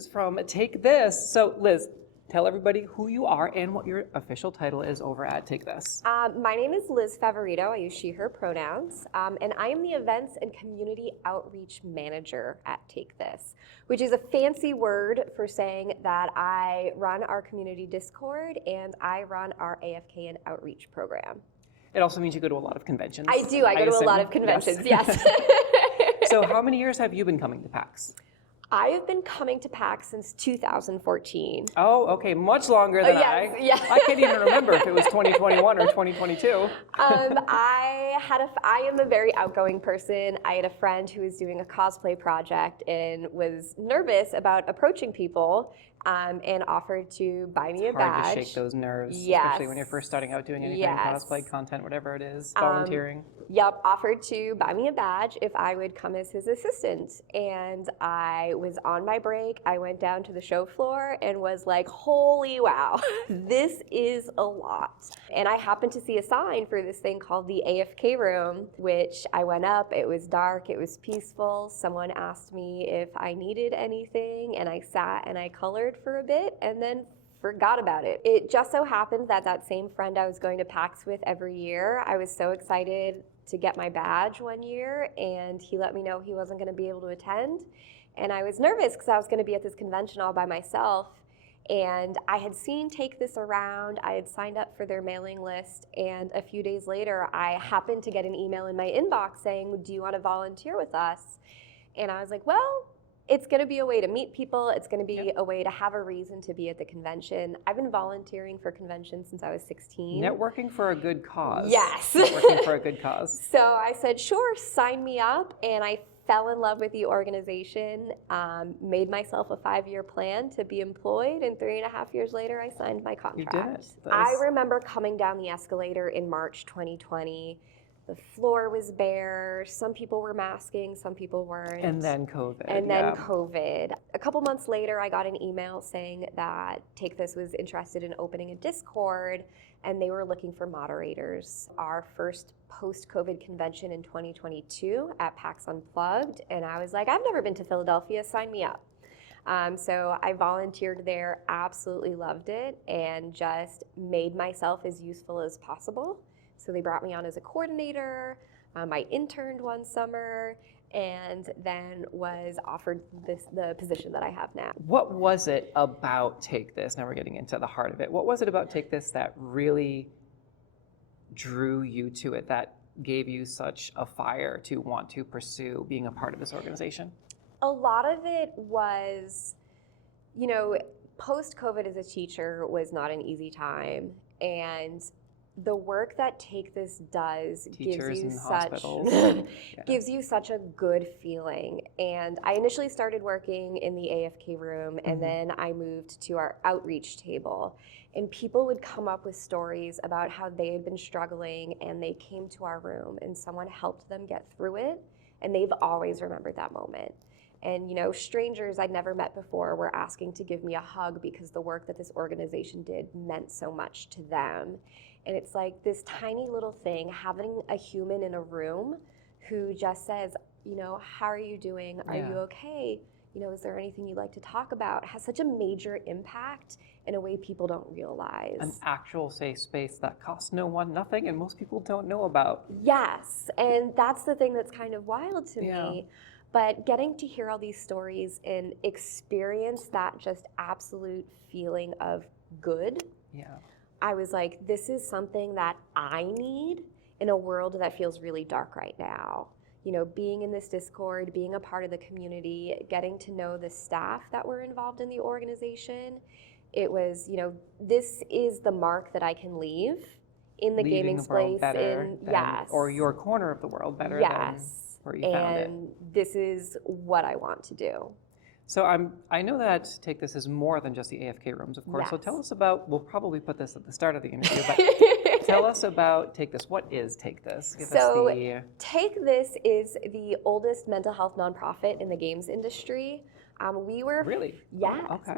Liz from Take This. So Liz, tell everybody who you are and what your official title is over at Take This. My name is Liz Favorito. I use she, her pronouns. And I am the Events and Community Outreach Manager at Take This, which is a fancy word for saying that I run our community Discord and I run our AFK and outreach program. It also means you go to a lot of conventions. I do. I go to a lot of conventions, yes. So how many years have you been coming to PAX? I have been coming to PAX since 2014. Oh, okay, much longer than I. Yes. I can't even remember if it was 2021 or 2022. I am a very outgoing person. I had a friend who was doing a cosplay project and was nervous about approaching people and offered to buy me a badge. Hard to shake those nerves, yes. especially when you're first starting out doing anything, cosplay content, whatever it is, volunteering. Yep, offered to buy me a badge if I would come as his assistant. And I was on my break. I went down to the show floor and was like, holy wow, this is a lot. And I happened to see a sign for this thing called the AFK room, which I went up. It was dark. It was peaceful. Someone asked me if I needed anything, and I sat and I colored for a bit and then forgot about it. It just so happened that that same friend I was going to PAX with every year, I was so excited to get my badge one year, and he let me know he wasn't going to be able to attend. And I was nervous because I was going to be at this convention all by myself. And I had seen Take This around. I had signed up for their mailing list. And a few days later, I happened to get an email in my inbox saying, do you want to volunteer with us? And I was like, well, it's going to be a way to meet people. It's going to be a way to have a reason to be at the convention. I've been volunteering for conventions since I was 16. Networking for a good cause. Yes. Networking for a good cause. So I said, sure, sign me up. And I fell in love with the organization, made myself a 5-year plan to be employed. And 3.5 years later, I signed my contract. You did it. I remember coming down the escalator in March 2020. The floor was bare. Some people were masking, some people weren't. And then COVID. And then COVID. A couple months later, I got an email saying that Take This was interested in opening a Discord, and they were looking for moderators. Our first post-COVID convention in 2022 at PAX Unplugged, and I was like, I've never been to Philadelphia, sign me up. So I volunteered there, absolutely loved it, and just made myself as useful as possible. So they brought me on as a coordinator. I interned one summer and then was offered the position that I have now. What was it about Take This? Now we're getting into the heart of it. What was it about Take This that really drew you to it, that gave you such a fire to want to pursue being a part of this organization? A lot of it was, you know, post-COVID as a teacher was not an easy time. And the work that Take This does gives you such a good feeling. And I initially started working in the AFK room, and then I moved to our outreach table. And people would come up with stories about how they had been struggling, and they came to our room and someone helped them get through it, and they've always remembered that moment. And, you know, strangers I'd never met before were asking to give me a hug because the work that this organization did meant so much to them. And it's like this tiny little thing, having a human in a room who just says, you know, how are you doing? Are you okay? You know, is there anything you'd like to talk about? Has such a major impact in a way people don't realize. An actual safe space that costs no one nothing and most people don't know about. Yes, and that's the thing that's kind of wild to me. But getting to hear all these stories and experience that just absolute feeling of good. I was like, this is something that I need in a world that feels really dark right now. You know, being in this Discord, being a part of the community, getting to know the staff that were involved in the organization, it was, you know, this is the mark that I can leave in the gaming space. Or your corner of the world better than where you found it. And this is what I want to do. So I know that Take This is more than just the AFK rooms, of course. So tell us about, we'll probably put this at the start of the interview, but tell us about Take This. What is Take This? Take This is the oldest mental health nonprofit in the games industry. We were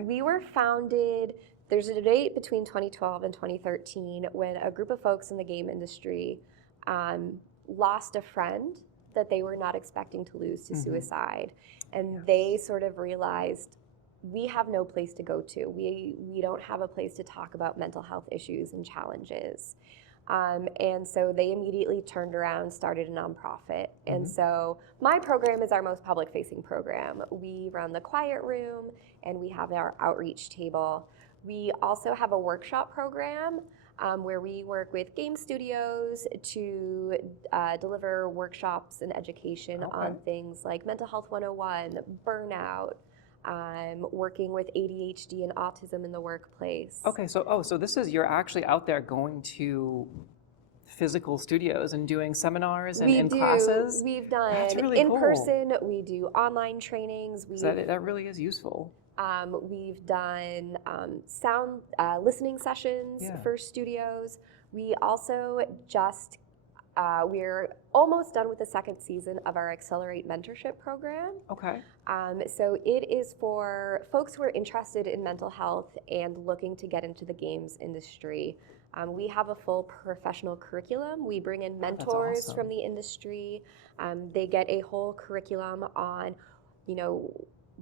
we were founded. There's a debate between 2012 and 2013 when a group of folks in the game industry lost a friend that they were not expecting to lose to suicide. And they sort of realized we have no place to go to. We don't have a place to talk about mental health issues and challenges. And so they immediately turned around, started a nonprofit. And so my program is our most public-facing program. We run the quiet room, and we have our outreach table. We also have a workshop program where we work with game studios to deliver workshops and education on things like Mental Health 101, burnout, working with ADHD and autism in the workplace. Okay, so this is, you're actually out there going to physical studios and doing seminars and classes? We've done That's really in cool. person, we do online trainings. That really is useful. We've done sound listening sessions for studios. We also just, we're almost done with the second season of our Accelerate Mentorship program. Okay. So it is for folks who are interested in mental health and looking to get into the games industry. We have a full professional curriculum. We bring in mentors from the industry. They get a whole curriculum on,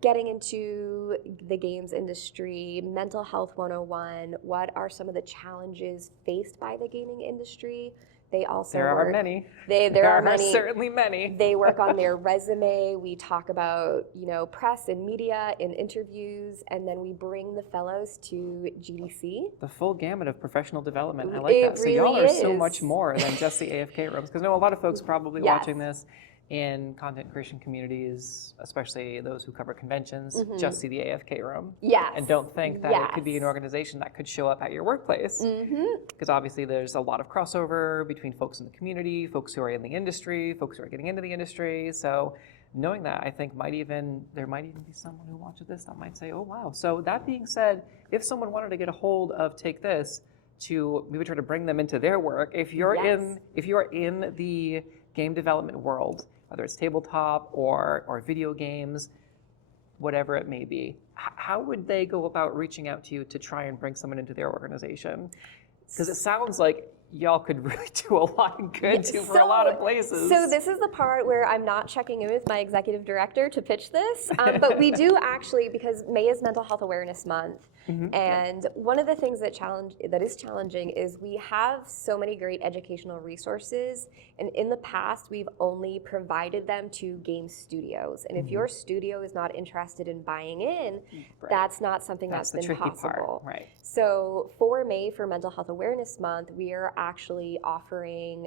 getting into the games industry, mental health 101, what are some of the challenges faced by the gaming industry. They also There are many. There are many. Certainly many. They work on their resume. We talk about, press and media and interviews, and then we bring the fellows to GDC. The full gamut of professional development. I like that. So y'all are so much more than just the AFK rooms. Because I know a lot of folks probably watching this in content creation communities, especially those who cover conventions, just see the AFK room. Yes. And don't think that it could be an organization that could show up at your workplace. Because obviously there's a lot of crossover between folks in the community, folks who are in the industry, folks who are getting into the industry. So knowing that, I think there might even be someone who watches this that might say, oh wow. So that being said, if someone wanted to get a hold of Take This to maybe try to bring them into their work, if you're in the game development world, whether it's tabletop or video games, whatever it may be, how would they go about reaching out to you to try and bring someone into their organization? Because it sounds like y'all could really do a lot of good for a lot of places. So this is the part where I'm not checking in with my executive director to pitch this, but we do actually, because May is Mental Health Awareness Month, and one of the things that is challenging is we have so many great educational resources, and in the past we've only provided them to game studios. And if your studio is not interested in buying in, that's not something that's been possible. Right. So for May, for Mental Health Awareness Month, we are actually offering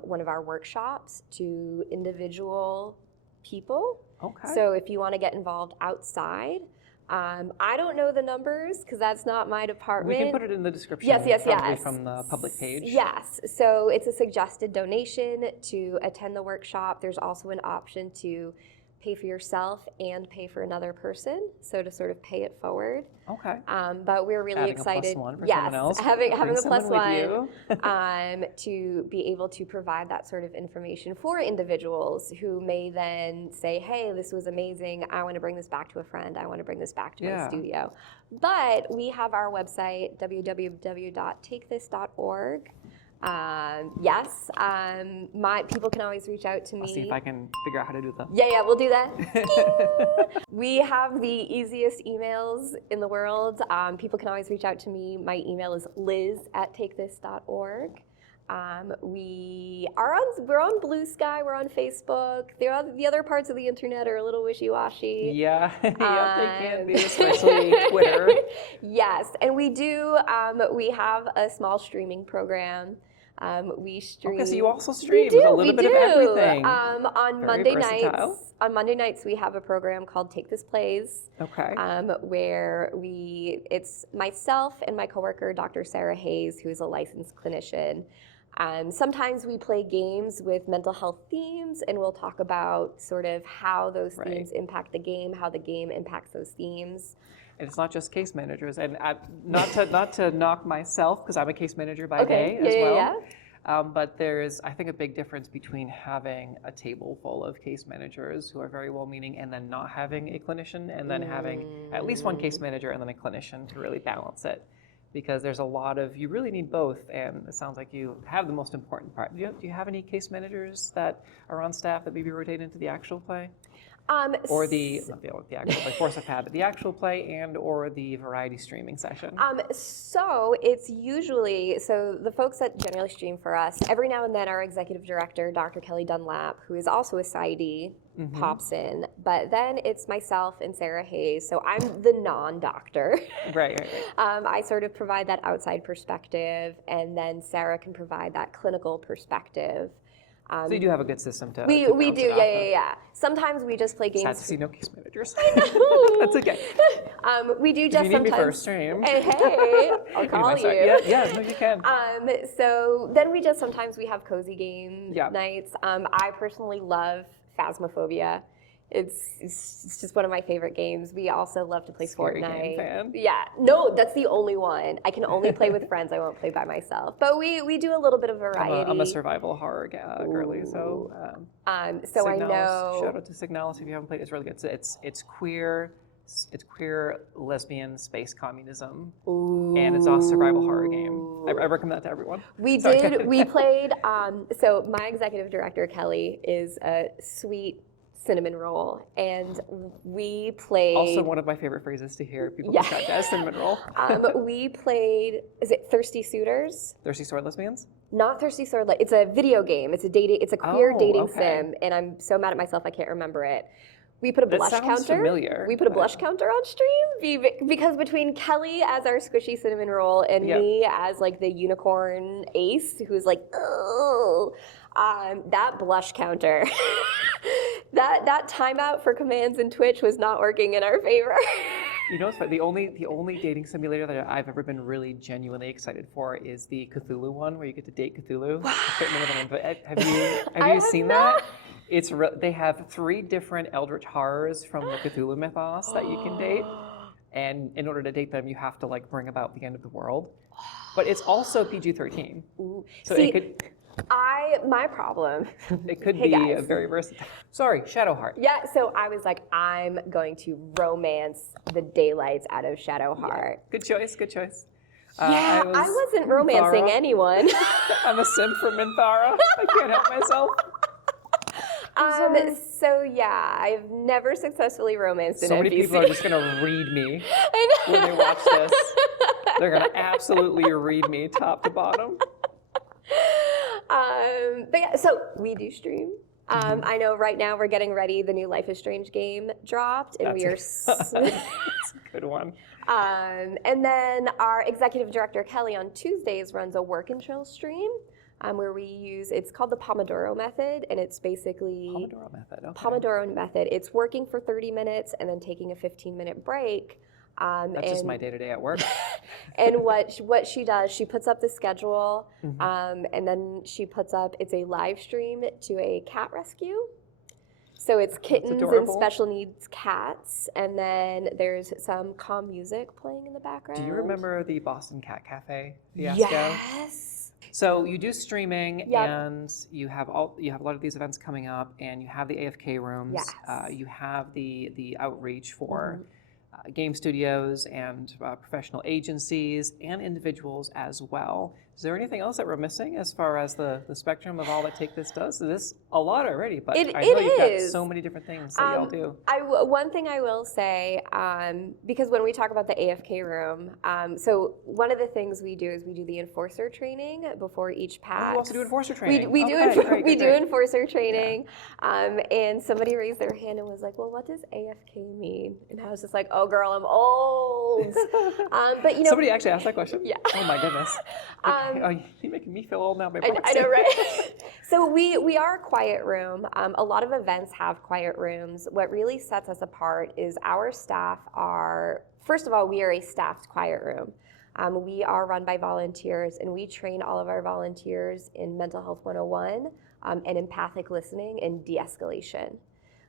one of our workshops to individual people. Okay. So if you want to get involved outside, I don't know the numbers because that's not my department. We can put it in the description. Yes. Probably from the public page. Yes. So it's a suggested donation to attend the workshop. There's also an option to pay for yourself and pay for another person, so to sort of pay it forward. Okay. But we're really Adding excited. A plus one for someone else. having a plus one to be able to provide that sort of information for individuals who may then say, "Hey, this was amazing. I want to bring this back to a friend. I want to bring this back to my studio." But we have our website www.takethis.org. My people can always reach out to me. I'll see if I can figure out how to do that. Yeah, we'll do that. We have the easiest emails in the world. People can always reach out to me. My email is liz@takethis.org. We're on Blue Sky, we're on Facebook. The other parts of the internet are a little wishy-washy. Yeah, they can be, especially Twitter. Yes, and we do, we have a small streaming program. We stream. Okay, so you also stream with a little bit of everything. On Monday nights, we have a program called Take This Plays. Okay. Where it's myself and my coworker, Dr. Sarah Hayes, who is a licensed clinician. Sometimes we play games with mental health themes, and we'll talk about sort of how those themes impact the game, how the game impacts those themes. And it's not just case managers, and not to knock myself, because I'm a case manager by day as well. But there's, I think, a big difference between having a table full of case managers who are very well-meaning and then not having a clinician, and then having at least one case manager and then a clinician to really balance it. Because there's a lot of, you really need both, and it sounds like you have the most important part. Do you have any case managers that are on staff that maybe rotate into the actual play? Or not the actual play, Force of Habit, the actual play and or the variety streaming session? So it's usually, so the folks that generally stream for us, every now and then our executive director, Dr. Kelly Dunlap, who is also a PsyD, pops in. But then it's myself and Sarah Hayes. So I'm the non-doctor. Right. I sort of provide that outside perspective, and then Sarah can provide that clinical perspective. So you do have a good system to We bounce do, it off of. yeah. Sometimes we just play games. Sad to see no case managers. I know. That's okay. We do If just you need me sometimes. for a stream. Hey, I'll call you. Yeah, no, you can. So then we just sometimes we have cozy game Yeah. nights. I personally love Phasmophobia. It's just one of my favorite games. We also love to play Scary Fortnite. game fan. Yeah, no, that's the only one. I can only play with friends. I won't play by myself. But we do a little bit of variety. I'm a survival horror girly, so So I Signalis, know. shout out to Signalis if you haven't played. It's really good. It's queer, lesbian, space communism, and it's a survival horror game. I recommend that to everyone. We played. So my executive director Kelly is a sweet cinnamon roll, and we played. Also, one of my favorite phrases to hear people describe as cinnamon roll. We played. Is it Thirsty Suitors? Thirsty Sword Lesbians? Not Thirsty Sword. It's a video game. It's a dating. It's a queer dating okay. sim, and I'm so mad at myself I can't remember it. We put a blush sounds counter. familiar, We put a blush counter on stream because between Kelly as our squishy cinnamon roll and me as like the unicorn ace, who's like, oh, that blush counter, that timeout for commands in Twitch was not working in our favor. You know, the only dating simulator that I've ever been really genuinely excited for is the Cthulhu one, where you get to date Cthulhu. I can't remember the name, but have you seen that? They have 3 different eldritch horrors from the Cthulhu mythos that you can date, and in order to date them, you have to like bring about the end of the world. But it's also PG-13, so See, it could. My problem. It could Hey, be guys. a very versatile. Sorry, Shadowheart. Yeah, so I was like, I'm going to romance the daylights out of Shadowheart. Good choice. I wasn't romancing Minthara. anyone. I'm a simp for Minthara. I can't help myself. So yeah, I've never successfully romanced an So many NPC. people are just gonna read me I know. when they watch this. They're gonna absolutely read me top to bottom. But yeah, so we do stream. I know right now we're getting ready. The new Life is Strange game dropped, and That's a good one. And then our executive director Kelly on Tuesdays runs a work and chill stream. Where we use, it's called the Pomodoro method, and it's basically Pomodoro method. Okay. Pomodoro method. It's working for 30 minutes and then taking a 15-minute break. That's just my day-to-day at work. And what she does, she puts up the schedule, and then she puts up, it's a live stream to a cat rescue. So it's kittens and special needs cats, and then there's some calm music playing in the background. Do you remember the Boston Cat Cafe fiasco? Yes. So you do streaming, Yep. and you have a lot of these events coming up, and you have the AFK rooms. Yes. You have the outreach for game studios and professional agencies and individuals as well. Is there anything else that we're missing as far as the spectrum of all that Take This does? This a lot already, but I know you've got so many different things that y'all do. One thing I will say, because when we talk about the AFK room, so one of the things we do is we do the enforcer training before each PAX. You also do enforcer training. We Okay, do enforcer training, and somebody raised their hand and was like, "Well, what does AFK mean?" And I was just like, "Oh, girl, I'm old." But you know, Somebody actually asked that question? Yeah. Oh my goodness. You're making me feel old now by I know, right? So we are a quiet room. A lot of events have quiet rooms. What really sets us apart is our staff are, first of all, we are a staffed quiet room. We are run by volunteers, and we train all of our volunteers in Mental Health 101 and empathic listening and de-escalation.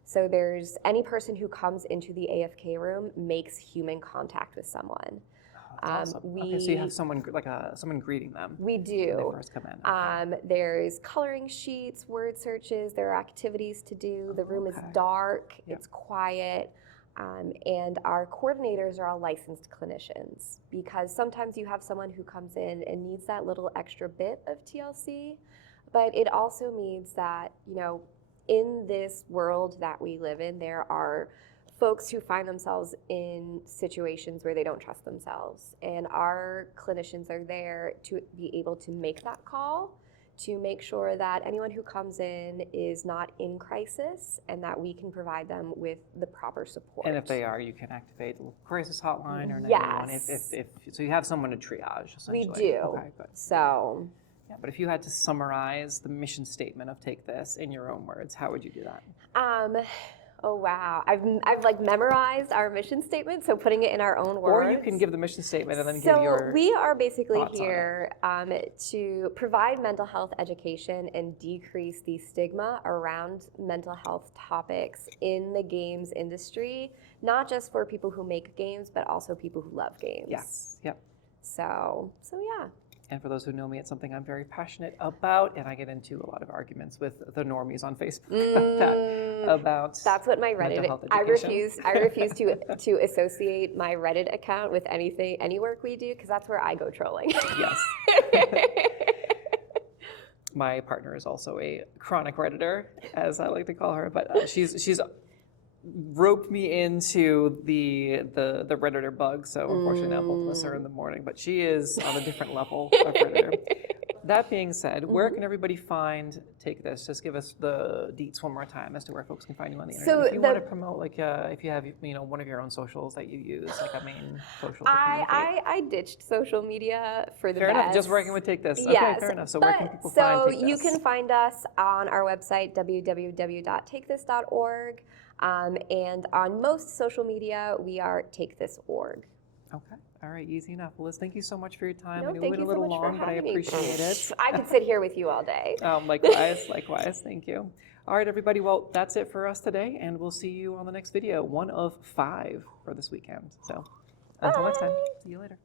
So there's any person who comes into the AFK room makes human contact with someone. Awesome. Okay, so you have someone someone greeting them. We When do. they first come in. Okay. There's coloring sheets, word searches, there are activities to do. The room is dark, it's quiet, and our coordinators are all licensed clinicians, because sometimes you have someone who comes in and needs that little extra bit of TLC, but it also means that, you know, in this world that we live in, there are folks who find themselves in situations where they don't trust themselves. And our clinicians are there to be able to make that call, to make sure that anyone who comes in is not in crisis and that we can provide them with the proper support. And if they are, you can activate the crisis hotline or 911 Yes. if so you have someone to triage, essentially. We do. Okay, good. So, Yeah, but if you had to summarize the mission statement of Take This in your own words, how would you do that? oh wow, I've like memorized our mission statement, so putting it in our own words. Or you can give the mission statement and then give So your we are basically thoughts on it. here to provide mental health education and decrease the stigma around mental health topics in the games industry, not just for people who make games, but also people who love games. Yes, yep. So yeah. And for those who know me, it's something I'm very passionate about, and I get into a lot of arguments with the normies on Facebook about That's what my mental Reddit. health I education. refuse to associate my Reddit account with any work we do, because that's where I go trolling. Yes. My partner is also a chronic Redditor, as I like to call her, but she's roped me into the Redditor bug, so unfortunately now both of us are in the morning, but she is on a different level of Redditor. That being said, where can everybody find Take This? Just give us the deets one more time as to where folks can find you on the internet. So if you want to promote, like, if you have, one of your own socials that you use, like a main social to communicate. I ditched social media for the Fair best. enough, just working with Take This. Okay, Yes, fair enough. So where can people find Take This? So you can find us on our website, www.takethis.org, and on most social media, we are TakeThis.org. Okay. All right. Easy enough. Well, Liz, thank you so much for your time. No, I know thank we went you a little so much for long, but I having me. appreciate it. I could sit here with you all day. Likewise. Thank you. All right, everybody. Well, that's it for us today, and we'll see you on the next video, one of 5 for this weekend. So until next time, see you later.